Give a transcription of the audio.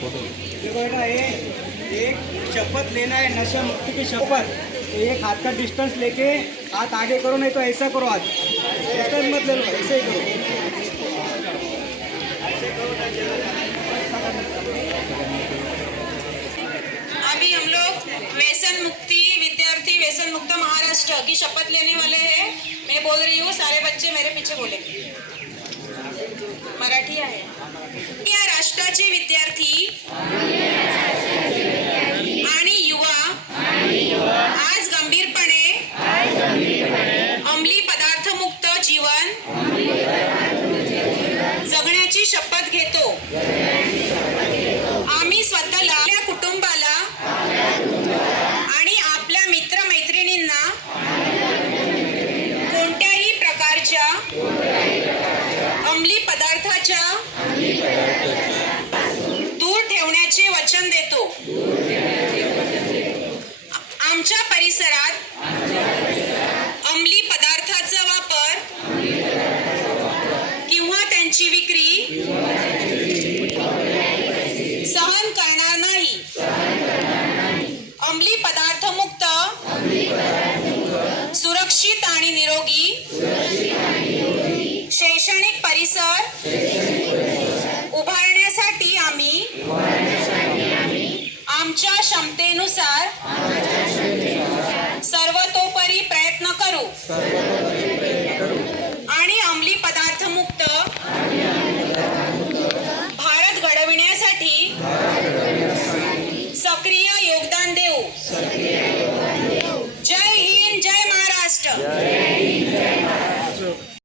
देखो बेटा, ये एक शपथ लेना है, नशा मुक्ति की शपथ। तो एक हाथ का डिस्टेंस लेके हाथ आगे करो, नहीं तो ऐसा करो, हाथ डिस्टेंस मत ले लो, ऐसे ही करो, ऐसे करो। अभी हम लोग व्यसन मुक्ति विद्यार्थी व्यसन मुक्त महाराष्ट्र की शपथ लेने वाले हैं। मैं बोल रही हूँ, सारे बच्चे मेरे पीछे बोलेंगे। मराठी आहे। या राष्ट्राचे विद्यार्थी आणि युवा आज गंभीरपणे अंमली पदार्थ मुक्त जीवन जगण्याची शपथ घेतो। आम्ही स्वतःला, आपल्या कुटुंबाला आणि आपल्या मित्रमैत्रिणींना कोणत्याही प्रकारच्या अंमली पदार्थाच्या दूर ठेवण्याचे वचन देतो। आमच्या परिसरात अंमली पदार्थाचा वापर किंवा त्यांची विक्री सहन करणार नाही। अंमली पदार्थ मुक्त, सुरक्षित आणि निरोगी शैक्षणिक परिसर उभारण्यासाठी आम्ही आमच्या क्षमतेनुसार सर्वतोपरी प्रयत्न करू।